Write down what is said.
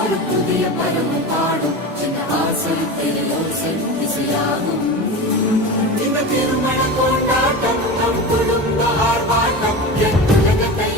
ஒரு புதிய பருவம் பாடும் சின்ன ஆசை பெரியோசை இசையாகும். இந்த திருமண கொண்டாட்டம் நம் குடும்ப ஆர்ப்பாட்டம் என் உலகத்தை